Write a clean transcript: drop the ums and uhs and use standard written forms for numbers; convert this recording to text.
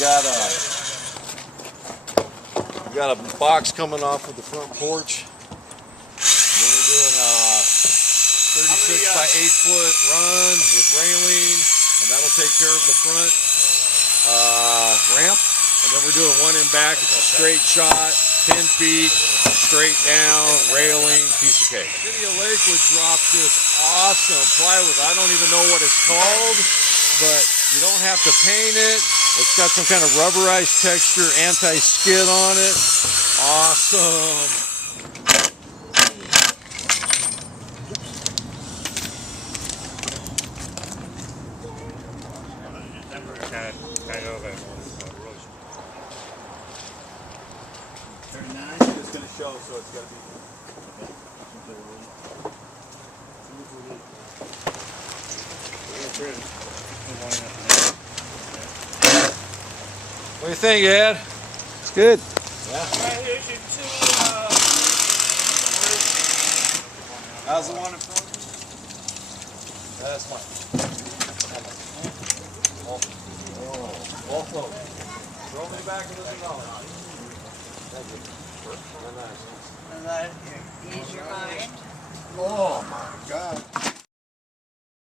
We got a box coming off of the front porch. Then we're doing a 36 by 8 foot run with railing, and that'll take care of the front ramp. And then we're doing one in back. It's a straight shot, 10 feet, straight down, railing, piece of cake. City of Lakewood dropped this awesome plywood. I don't even know what it's called, but you don't have to paint it. It's got some kind of rubberized texture, anti-skid on it. Awesome. It's going to show, so it's got to be. What do you think, Ed? It's good. Yeah. Right, here's your two, How's the one in front? That's mine. Both of them. Throw me back in this dollar. Thank you. Very nice. Ease your mind. Oh my God.